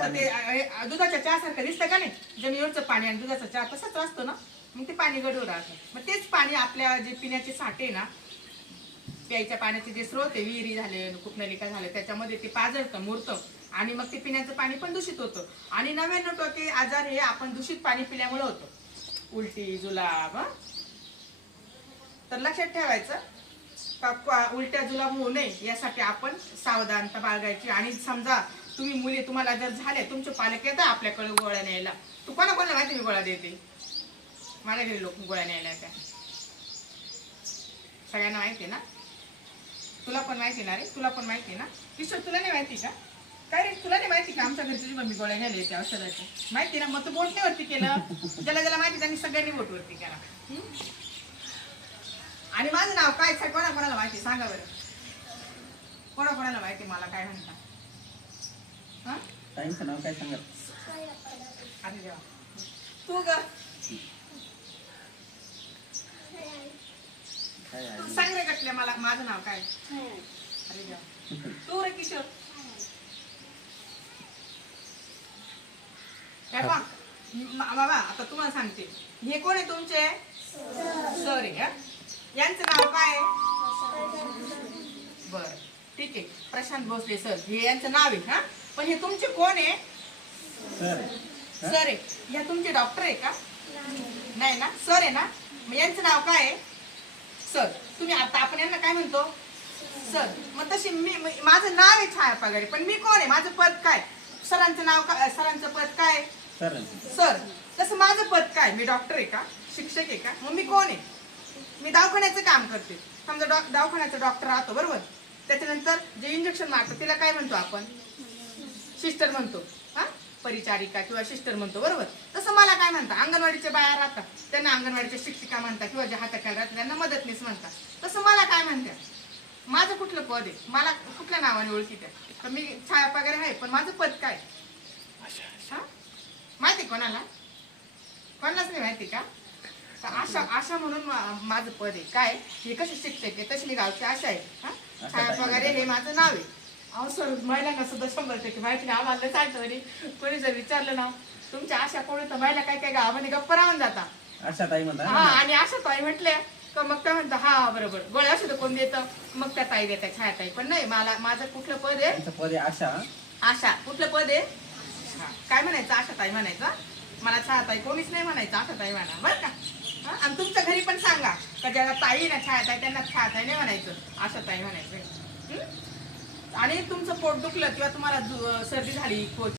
आता ते दुधाच्या चहा सारखं दिसतं का नाही, जमिनीवरचं पाणी आणि दुधाचा चहा तसंच असतो ना, मग ते पाणी गढूळ राहतं. मग तेच पाणी आपल्या जे पिण्याचे साठे ना, प्यायच्या पाण्याचे जे स्रोत आहे, विहिरी झाले, कूपनलिका झाले, त्याच्यामध्ये ते पाझरतं, मुरतं आणि मग ते पिण्याचं पाणी पण दूषित होतं. आणि 99% आजार हे आपण दूषित पाणी पिल्यामुळे होतं, उलटी, जुलाब. तर लक्षात ठेवायचं का उलट्या जुलाब होऊ नये यासाठी आपण सावधानता बाळगायची. आणि समजा तुम्ही मुली, तुम्हाला जर झाले, तुमचे पालक येतात आपल्याकडे गोळ्या न्यायला, तू कोणाला माहिती मी गोळ्या देते, माझ्या घरी लोक गोळ्या न्यायला त्या सगळ्यांना माहिती ना, तुला पण माहिती ना रे, तुला पण माहिती ना किशोर, तुला नाही माहिती का? काय रे, तुला नाही माहिती का आमच्या घरी तुझी मम्मी गोळ्या न्यायला येते औषधाची? माहिती ना, मग तू बोट नाही वरती केलं. ज्याला ज्याला माहिती त्यांनी सगळ्यांनी बोट वरती केला. आणि माझं नाव काय कोणाला माहिती सांगा बरं, कोणाला माहिती मला काय म्हणता? ताईंचं नाव काय सांगा? अरे देवा, तू ग सांग रे गटल्या, मला माझं नाव काय? अरे देवा, तू रे किशोर? बाबा आता तुम्हाला सांगते, हे कोण आहे तुमचे सर आहे. यांचं नाव काय? बर, ठीक आहे, प्रशांत भोसले सर हे यांचं नाव आहे. हा, पण हे तुमचे कोण आहे? सर आहे. या तुमचे डॉक्टर आहे का? नाही ना, सर आहे ना. मग यांचं नाव काय आहे? सर. तुम्ही आता आपण यांना काय म्हणतो? सर. मग तशी माझं नाव आहे छाया पगारे, पण मी कोण आहे? माझं पद काय? सरांचं नाव काय? सरांचं पद काय? सर. तसं माझं पद काय? मी डॉक्टर आहे का? शिक्षक आहे का? मग मी कोण आहे? मी दवाखान्याचं काम करते. समजा दवाखान्याचा डॉक्टर राहतो, बरोबर, त्याच्यानंतर जे इंजेक्शन मारतो तिला काय म्हणतो आपण? सिस्टर म्हणतो. हा, परिचारिका किंवा सिस्टर म्हणतो, बरोबर. तसं मला काय म्हणतात? अंगणवाडीच्या बाया राहतात, त्यांना अंगणवाडीच्या शिक्षिका म्हणतात, किंवा जे हाताखाली राहतात त्यांना मदतनीस म्हणतात. तसं मला काय म्हणतात? माझं कुठलं पद आहे? मला कुठल्या नावाने ओळखीत आहे? तर मी छाया पगारे आहे, पण माझं पद काय? माहिती कोणाला? कोणालाच नाही माहिती का? आशा म्हणून माझं पद आहे. काय हे कशी शिकते तशी मी गावची आशा आहे. छाया पगारे हे माझं नाव आहे. अहो सर, महिलांना सुद्धा 100% माहिती नाही. आम्हाला सांगतो तरी कोणी जर विचारलं ना तुमच्या आशा कोणी, तर महिला काय काय गावामध्ये गप्पा राहून जातात. आशाताई म्हणतात. हा, आणि आशा ताई म्हटले का मग काय म्हणतात, हा बरोबर, गोळ्या औषध कोण देतं? मग त्या ताई देतात, छाया ताई. पण नाही, मला माझं कुठलं पद आहे? पद आहे आशा. आशा. कुठलं पद आहे? काय म्हणायचं? आशा ताई म्हणायचं. मला छाया ताई कोणीच नाही म्हणायचं, आशा ताई म्हणा, बरं का? आणि तुमच्या घरी पण सांगा का ज्याला ताई ना छाया ताई त्यांना छाया ताई नाही म्हणायचं, आशा ताई म्हणायचं. आणि तुमचं पोट दुखलं किंवा तुम्हाला सर्दी झाली,